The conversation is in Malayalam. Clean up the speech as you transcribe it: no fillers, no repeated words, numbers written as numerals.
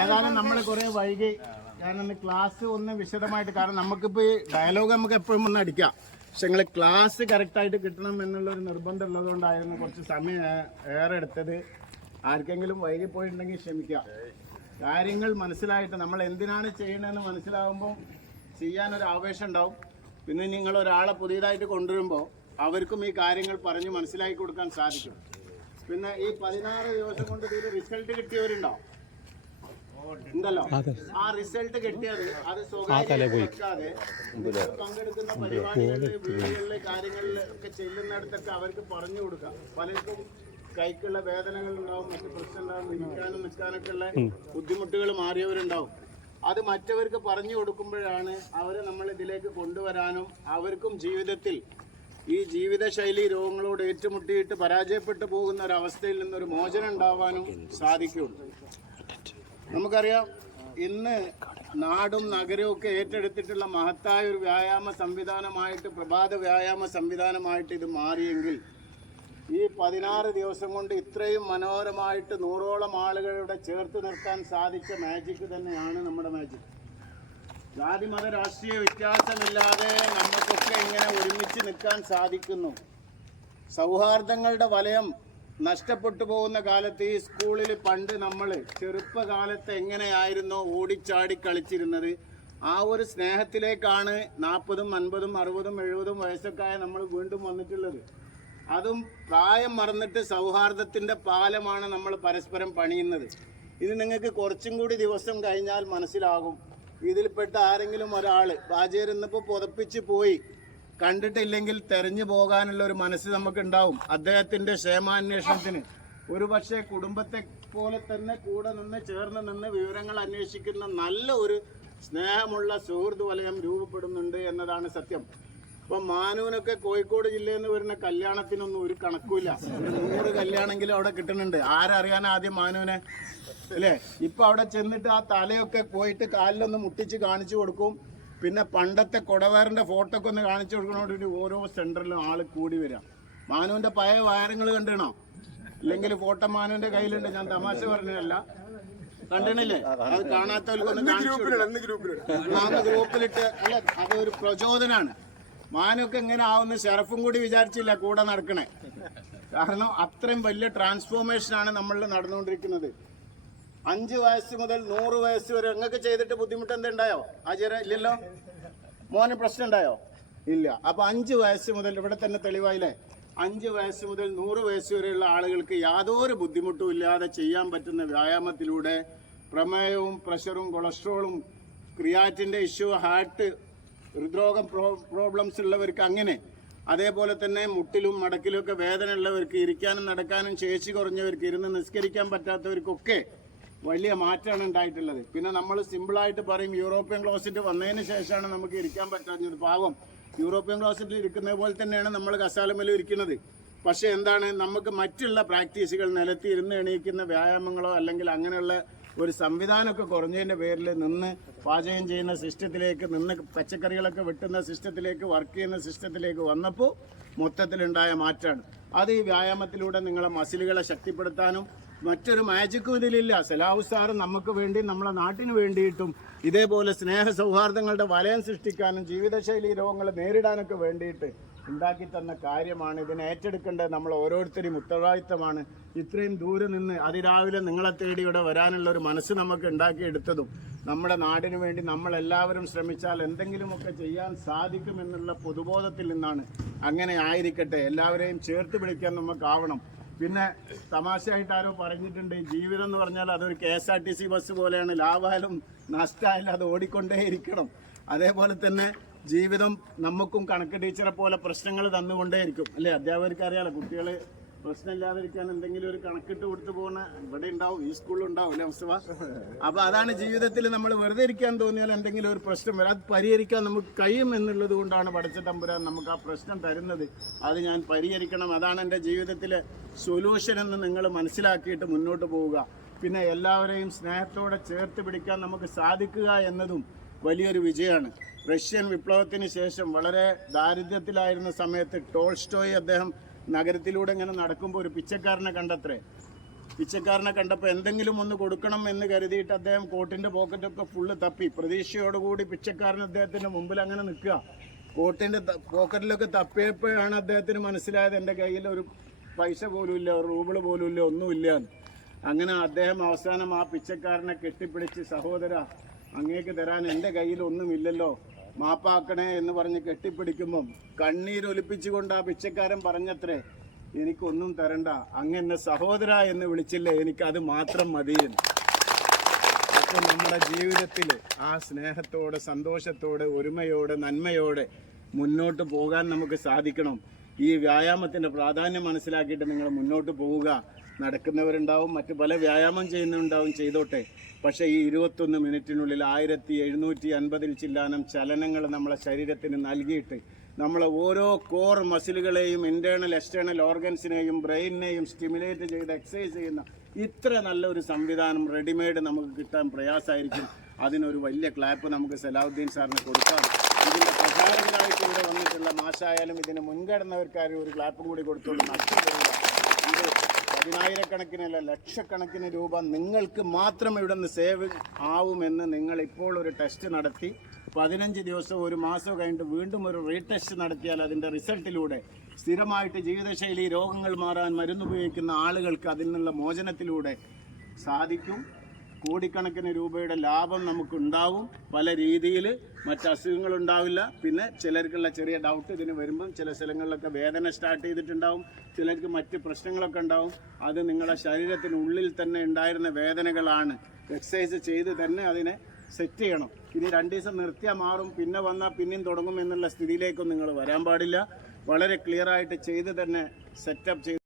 ഏതായാലും നമ്മൾ കുറേ വൈകി. കാരണം ക്ലാസ് ഒന്ന് വിശദമായിട്ട്, കാരണം നമുക്കിപ്പോൾ ഈ ഡയലോഗ് നമുക്ക് എപ്പോഴും ഒന്ന് അടിക്കാം, പക്ഷെ നിങ്ങൾ ക്ലാസ് കറക്റ്റായിട്ട് കിട്ടണം എന്നുള്ളൊരു നിർബന്ധം ഉള്ളതുകൊണ്ടായിരുന്നു കുറച്ച് സമയം ഏറെ എടുത്തത്. ആർക്കെങ്കിലും വൈകി പോയിട്ടുണ്ടെങ്കിൽ ക്ഷമിക്കാം. കാര്യങ്ങൾ മനസ്സിലായിട്ട് നമ്മൾ എന്തിനാണ് ചെയ്യണമെന്ന് മനസ്സിലാകുമ്പോൾ ചെയ്യാനൊരു ആവേശം ഉണ്ടാവും. പിന്നെ നിങ്ങൾ ഒരാളെ പുതിയതായിട്ട് കൊണ്ടുവരുമ്പോൾ അവർക്കും ഈ കാര്യങ്ങൾ പറഞ്ഞ് മനസ്സിലാക്കി കൊടുക്കാൻ സാധിക്കും. പിന്നെ ഈ 16 ദിവസം കൊണ്ട് ഇതിൽ റിസൾട്ട് കിട്ടിയവരുണ്ടാവും ഉണ്ടല്ലോ. ആ റിസൾട്ട് കിട്ടിയത് അത് സ്വകാര്യമായി വെക്കാതെ പങ്കെടുക്കുന്ന പരിപാടികളിൽ, വീടുകളിലെ കാര്യങ്ങളിലൊക്കെ ചെല്ലുന്നിടത്തൊക്കെ അവർക്ക് പറഞ്ഞു കൊടുക്കാം. പലർക്കും കൈക്കുള്ള വേദനകൾ ഉണ്ടാവും, മറ്റു പ്രശ്നം ഉണ്ടാവും, ഇരിക്കാനും നിൽക്കാനൊക്കെ ഉള്ള ബുദ്ധിമുട്ടുകൾ മാറിയവരുണ്ടാവും. അത് മറ്റവർക്ക് പറഞ്ഞു കൊടുക്കുമ്പോഴാണ് അവരെ നമ്മൾ ഇതിലേക്ക് കൊണ്ടുവരാനും അവർക്കും ജീവിതത്തിൽ ഈ ജീവിതശൈലി രോഗങ്ങളോട് ഏറ്റുമുട്ടിയിട്ട് പരാജയപ്പെട്ടു പോകുന്ന ഒരവസ്ഥയിൽ നിന്നൊരു മോചനം ഉണ്ടാവാനും സാധിക്കുകയുള്ളൂ. നമുക്കറിയാം, ഇന്ന് നാടും നഗരവും ഒക്കെ ഏറ്റെടുത്തിട്ടുള്ള മഹത്തായ ഒരു വ്യായാമ സംവിധാനമായിട്ട്, പ്രഭാത വ്യായാമ സംവിധാനമായിട്ട് ഇത് മാറിയെങ്കിൽ ഈ 16 ദിവസം കൊണ്ട് ഇത്രയും മനോഹരമായിട്ട് 100ഓളം ആളുകളുടെ ചേർത്ത് നിർത്താൻ സാധിച്ച മാജിക് തന്നെയാണ് നമ്മുടെ മാജിക്. ജാതി മത രാഷ്ട്രീയ വ്യത്യാസമില്ലാതെ നമുക്കൊക്കെ ഇങ്ങനെ ഒരുമിച്ച് നിൽക്കാൻ സാധിക്കുന്നു. സൗഹാർദ്ദങ്ങളുടെ വലയം നഷ്ടപ്പെട്ടു പോകുന്ന കാലത്ത്, ഈ സ്കൂളിൽ പണ്ട് നമ്മൾ ചെറുപ്പകാലത്ത് എങ്ങനെയായിരുന്നോ ഓടിച്ചാടി കളിച്ചിരുന്നത്, ആ ഒരു സ്നേഹത്തിലേക്കാണ് 40ഉം 50ഉം 60ഉം 70ഉം വയസ്സൊക്കെ ആയ നമ്മൾ വീണ്ടും വന്നിട്ടുള്ളത്. അതും പ്രായം മറന്നിട്ട് സൗഹാർദ്ദത്തിൻ്റെ പാലമാണ് നമ്മൾ പരസ്പരം പണിയുന്നത്. ഇത് നിങ്ങൾക്ക് കുറച്ചും കൂടി ദിവസം കഴിഞ്ഞാൽ മനസ്സിലാകും. ഇതിൽപ്പെട്ട ആരെങ്കിലും ഒരാൾ ബാജേരുന്നപ്പോൾ പുതപ്പിച്ച് പോയി കണ്ടിട്ടില്ലെങ്കിൽ തെരഞ്ഞു പോകാനുള്ള ഒരു മനസ്സ് നമുക്കുണ്ടാവും. അദ്ദേഹത്തിൻ്റെ ക്ഷേമാന്വേഷണത്തിന് ഒരു പക്ഷേ കുടുംബത്തെ പോലെ തന്നെ കൂടെ നിന്ന് ചേർന്ന് നിന്ന് വിവരങ്ങൾ അന്വേഷിക്കുന്ന നല്ല ഒരു സ്നേഹമുള്ള സുഹൃത്ത് വലയം രൂപപ്പെടുന്നുണ്ട് എന്നതാണ് സത്യം. ഇപ്പം മാനൂനൊക്കെ കോഴിക്കോട് ജില്ലയിൽ നിന്ന് വരുന്ന കല്യാണത്തിനൊന്നും ഒരു കണക്കുമില്ല. 100 കല്യാണമെങ്കിലും അവിടെ കിട്ടുന്നുണ്ട്. ആരറിയാൻ ആദ്യം മാനൂനെ അല്ലേ? ഇപ്പം അവിടെ ചെന്നിട്ട് ആ തലയൊക്കെ പോയിട്ട് കാലിലൊന്ന് മുട്ടിച്ച് കാണിച്ചു കൊടുക്കും. പിന്നെ പണ്ടത്തെ കൊടവയറിൻ്റെ ഫോട്ടോ ഒക്കെ ഒന്ന് കാണിച്ചു കൊടുക്കണോണ്ട് ഓരോ സെൻറ്ററിലും ആൾ കൂടി വരിക. മാനുവിൻ്റെ പഴയ വയറങ്ങൾ കണ്ടിണോ? ഇല്ലെങ്കിൽ ഫോട്ടോ മാനുവിൻ്റെ കയ്യിലുണ്ട്. ഞാൻ തമാശ പറഞ്ഞതല്ല, കണ്ടിണില്ലേ? അത് കാണാത്തവർക്കൊന്ന് ഗ്രൂപ്പിലിട്ട് അല്ല, അതൊരു പ്രചോദനമാണ്. മാനൊക്കെ എങ്ങനെ ആവുന്ന ഷെറഫും കൂടി വിചാരിച്ചില്ല കൂടെ നടക്കണേ. കാരണം അത്രയും വലിയ ട്രാൻസ്ഫോർമേഷനാണ് നമ്മളിൽ നടന്നുകൊണ്ടിരിക്കുന്നത്. 5 വയസ്സ് മുതൽ 100 വയസ്സ് വരെ നിങ്ങൾക്ക് ചെയ്തിട്ട് ബുദ്ധിമുട്ട് എന്തുണ്ടായോ? ഇല്ലല്ലോ. മോന് പ്രശ്നം ഉണ്ടായോ? ഇല്ല. അപ്പൊ 5 വയസ്സ് മുതൽ, ഇവിടെ തന്നെ തെളിവായില്ലേ, 5 വയസ്സ് മുതൽ 100 വയസ്സ് വരെയുള്ള ആളുകൾക്ക് യാതൊരു ബുദ്ധിമുട്ടും ഇല്ലാതെ ചെയ്യാൻ പറ്റുന്ന വ്യായാമത്തിലൂടെ പ്രമേയവും പ്രഷറും കൊളസ്ട്രോളും ക്രിയാറ്റിൻ്റെ ഇഷ്യൂ, ഹാർട്ട്, ഹൃദ്രോഗം പ്രോബ്ലംസ് ഉള്ളവർക്ക് അങ്ങനെ, അതേപോലെ തന്നെ മുട്ടിലും മടക്കിലും ഒക്കെ വേദന ഉള്ളവർക്ക്, ഇരിക്കാനും നടക്കാനും ശേഷി കുറഞ്ഞവർക്ക്, ഇരുന്ന് നിസ്കരിക്കാൻ പറ്റാത്തവർക്കൊക്കെ വലിയ മാറ്റമാണ് ഉണ്ടായിട്ടുള്ളത്. പിന്നെ നമ്മൾ സിമ്പിളായിട്ട് പറയും, യൂറോപ്യൻ ക്ലോസറ്റ് വന്നതിന് ശേഷമാണ് നമുക്ക് ഇരിക്കാൻ പറ്റാത്തത്. പാവം, യൂറോപ്യൻ ക്ലോസറ്റിൽ ഇരിക്കുന്നത് പോലെ തന്നെയാണ് നമ്മൾ കസാലമേലും ഇരിക്കുന്നത്. പക്ഷേ എന്താണ്, നമുക്ക് മറ്റുള്ള പ്രാക്ടീസുകൾ, നിലത്തി ഇരുന്ന് എണീക്കുന്ന വ്യായാമങ്ങളോ അല്ലെങ്കിൽ അങ്ങനെയുള്ള ഒരു സംവിധാനമൊക്കെ കുറഞ്ഞതിൻ്റെ പേരിൽ നിന്ന് പാചകം ചെയ്യുന്ന സിസ്റ്റത്തിലേക്ക്, നിന്ന് പച്ചക്കറികളൊക്കെ വെട്ടുന്ന സിസ്റ്റത്തിലേക്ക്, വർക്ക് ചെയ്യുന്ന സിസ്റ്റത്തിലേക്ക് വന്നപ്പോൾ മൊത്തത്തിലുണ്ടായ മാറ്റമാണ്. അത് ഈ വ്യായാമത്തിലൂടെ നിങ്ങളെ മസിലുകളെ ശക്തിപ്പെടുത്താനും മറ്റൊരു മാജിക്കും ഇതിലില്ല. സലാഹു സാറ് നമുക്ക് വേണ്ടി, നമ്മളെ നാട്ടിന് വേണ്ടിയിട്ടും ഇതേപോലെ സ്നേഹ സൗഹാർദ്ദങ്ങളുടെ വലയം സൃഷ്ടിക്കാനും ജീവിതശൈലി രോഗങ്ങൾ നേരിടാനൊക്കെ വേണ്ടിയിട്ട് ഉണ്ടാക്കി തന്ന കാര്യമാണ്. ഇതിനെ ഏറ്റെടുക്കേണ്ടത് നമ്മൾ ഓരോരുത്തരെയും ഉത്തരവാദിത്തമാണ്. ഇത്രയും ദൂരെ നിന്ന് അതിരാവിലെ നിങ്ങളെ തേടി ഇവിടെ വരാനുള്ള ഒരു മനസ്സ് നമുക്ക് ഉണ്ടാക്കിയെടുത്തതും നമ്മുടെ നാടിന് വേണ്ടി നമ്മളെല്ലാവരും ശ്രമിച്ചാൽ എന്തെങ്കിലുമൊക്കെ ചെയ്യാൻ സാധിക്കുമെന്നുള്ള പൊതുബോധത്തിൽ നിന്നാണ്. അങ്ങനെ ആയിരിക്കട്ടെ. എല്ലാവരെയും ചേർത്ത് പിടിക്കാൻ നമുക്കാവണം. പിന്നെ തമാശയായിട്ട് ആരോ പറഞ്ഞിട്ടുണ്ട്, ജീവിതം എന്ന് പറഞ്ഞാൽ അതൊരു KSRTC ബസ് പോലെയാണ്, ലാഭമായാലും നഷ്ടമായാലും അത് ഓടിക്കൊണ്ടേയിരിക്കണം. അതേപോലെ തന്നെ ജീവിതം നമുക്കും കണക്ക് ടീച്ചറെ പോലെ പ്രശ്നങ്ങൾ തന്നുകൊണ്ടേയിരിക്കും അല്ലേ? അധ്യാപകർക്ക് അറിയാലോ, കുട്ടികൾ പ്രശ്നമില്ലാതിരിക്കാൻ എന്തെങ്കിലും ഒരു കണക്കിട്ട് കൊടുത്തു പോകുന്ന ഇവിടെ ഉണ്ടാവും, ഈ സ്കൂളിൽ ഉണ്ടാവും അല്ലേ മുസ്തഫ? അപ്പോൾ അതാണ് ജീവിതത്തിൽ നമ്മൾ വെറുതെ ഇരിക്കാൻ തോന്നിയാൽ എന്തെങ്കിലും ഒരു പ്രശ്നം വരും, അത് പരിഹരിക്കാൻ നമുക്ക് കഴിയും എന്നുള്ളത് കൊണ്ടാണ് പടച്ച തമ്പുരാൻ നമുക്ക് ആ പ്രശ്നം തരുന്നത്. അത് ഞാൻ പരിഹരിക്കണം, അതാണ് എൻ്റെ ജീവിതത്തിലെ സൊല്യൂഷൻ എന്ന് നിങ്ങൾ മനസ്സിലാക്കിയിട്ട് മുന്നോട്ട് പോവുക. പിന്നെ എല്ലാവരെയും സ്നേഹത്തോടെ ചേർത്ത് പിടിക്കാൻ നമുക്ക് സാധിക്കുക എന്നതും വലിയൊരു വിജയമാണ്. റഷ്യൻ വിപ്ലവത്തിന് ശേഷം വളരെ ദാരിദ്ര്യത്തിലായിരുന്ന സമയത്ത് ടോൾസ്റ്റോയ് അദ്ദേഹം നഗരത്തിലൂടെ ഇങ്ങനെ നടക്കുമ്പോൾ ഒരു പിച്ചക്കാരനെ കണ്ടത്രേ. പിച്ചക്കാരനെ കണ്ടപ്പോൾ എന്തെങ്കിലും ഒന്ന് കൊടുക്കണം എന്ന് കരുതിയിട്ട് അദ്ദേഹം കോട്ടിൻ്റെ പോക്കറ്റൊക്കെ ഫുള്ള് തപ്പി. പ്രതീക്ഷയോടുകൂടി പിച്ചക്കാരൻ അദ്ദേഹത്തിൻ്റെ മുമ്പിൽ അങ്ങനെ നിൽക്കുക. കോട്ടിൻ്റെ പോക്കറ്റിലൊക്കെ തപ്പിയപ്പോഴാണ് അദ്ദേഹത്തിന് മനസ്സിലായത് എൻ്റെ കയ്യിൽ ഒരു പൈസ പോലും ഇല്ല, ഒരു റൂബിൾ പോലും ഇല്ല, ഒന്നുമില്ല. അങ്ങനെ അദ്ദേഹം അവസാനം ആ പിച്ചക്കാരനെ കെട്ടിപ്പിടിച്ച്, സഹോദര അങ്ങേക്ക് തരാൻ എൻ്റെ കയ്യിൽ ഒന്നുമില്ലല്ലോ, മാപ്പാക്കണേ എന്ന് പറഞ്ഞ് കെട്ടിപ്പിടിക്കുമ്പം കണ്ണീരൊലിപ്പിച്ചുകൊണ്ട് ആ പിച്ചക്കാരൻ പറഞ്ഞത്രേ, എനിക്കൊന്നും തരണ്ട, അങ്ങെന്നെ സഹോദര എന്ന് വിളിച്ചില്ലേ, എനിക്കത് മാത്രം മതിയെന്ന്. അപ്പോൾ നമ്മുടെ ജീവിതത്തിൽ ആ സ്നേഹത്തോടെ, സന്തോഷത്തോടെ, ഒരുമയോടെ, നന്മയോടെ മുന്നോട്ട് പോകാൻ നമുക്ക് സാധിക്കണം. ഈ വ്യായാമത്തിൻ്റെ പ്രാധാന്യം മനസ്സിലാക്കിയിട്ട് നിങ്ങൾ മുന്നോട്ട് പോവുക. നടക്കുന്നവരുണ്ടാവും, മറ്റു പല വ്യായാമം ചെയ്യുന്നവരുണ്ടാവും, ചെയ്തോട്ടെ. പക്ഷേ ഈ 21 മിനിറ്റിനുള്ളിൽ 1750 ചില്ലാനം ചലനങ്ങൾ നമ്മളെ ശരീരത്തിന് നൽകിയിട്ട് നമ്മളെ ഓരോ കോർ മസിലുകളെയും ഇൻറ്റേർണൽ എക്സ്റ്റേണൽ ഓർഗൻസിനെയും ബ്രെയിനിനെയും സ്റ്റിമുലേറ്റ് ചെയ്ത് എക്സസൈസ് ചെയ്യുന്ന ഇത്ര നല്ലൊരു സംവിധാനം റെഡിമെയ്ഡ് നമുക്ക് കിട്ടാൻ പ്രയാസമായിരിക്കും. അതിനൊരു വലിയ ക്ലാപ്പ് നമുക്ക് സലാഹുദ്ദീൻ സാറിന് കൊടുക്കാം. ഇതിൻ്റെ പ്രചാരകരായിട്ട് ഇവിടെ വന്നിട്ടുള്ള മാഷായാലും ഇതിന് മുൻകടന്നവർക്കാരും ഒരു ക്ലാപ്പും കൂടി കൊടുത്തോളൂ. നഷ്ടം വരില്ല. ഇത് 10,000-കണക്കിനല്ല ലക്ഷക്കണക്കിന് രൂപ നിങ്ങൾക്ക് മാത്രം ഇവിടെ നിന്ന് സേവ് ആവുമെന്ന് നിങ്ങൾ ഇപ്പോൾ ഒരു ടെസ്റ്റ് നടത്തി 15 ദിവസമോ ഒരു മാസമോ കഴിഞ്ഞിട്ട് വീണ്ടും ഒരു റീടെസ്റ്റ് നടത്തിയാൽ അതിൻ്റെ റിസൾട്ടിലൂടെ സ്ഥിരമായിട്ട് ജീവിതശൈലി രോഗങ്ങൾ മാറാൻ മരുന്നുപയോഗിക്കുന്ന ആളുകൾക്ക് അതിൽ നിന്നുള്ള മോചനത്തിലൂടെ സാധിക്കും. കോടിക്കണക്കിന് രൂപയുടെ ലാഭം നമുക്കുണ്ടാവും. പല രീതിയിൽ മറ്റ് അസുഖങ്ങളുണ്ടാവില്ല. പിന്നെ ചിലർക്കുള്ള ചെറിയ ഡൗട്ട് ഇതിന് വരുമ്പം ചില സ്ഥലങ്ങളിലൊക്കെ വേദന സ്റ്റാർട്ട് ചെയ്തിട്ടുണ്ടാവും, ചിലർക്ക് മറ്റ് പ്രശ്നങ്ങളൊക്കെ ഉണ്ടാവും. അത് നിങ്ങളുടെ ശരീരത്തിനുള്ളിൽ തന്നെ ഉണ്ടായിരുന്ന വേദനകളാണ്. എക്സസൈസ് ചെയ്ത് തന്നെ അതിനെ സെറ്റ് ചെയ്യണം. ഇനി 2 ദിവസം നിർത്തിയാൽ മാറും, പിന്നെ വന്നാൽ പിന്നെയും തുടങ്ങും എന്നുള്ള സ്ഥിതിയിലേക്കൊന്നും നിങ്ങൾ വരാൻ പാടില്ല. വളരെ ക്ലിയറായിട്ട് ചെയ്ത് തന്നെ സെറ്റപ്പ് ചെയ്ത്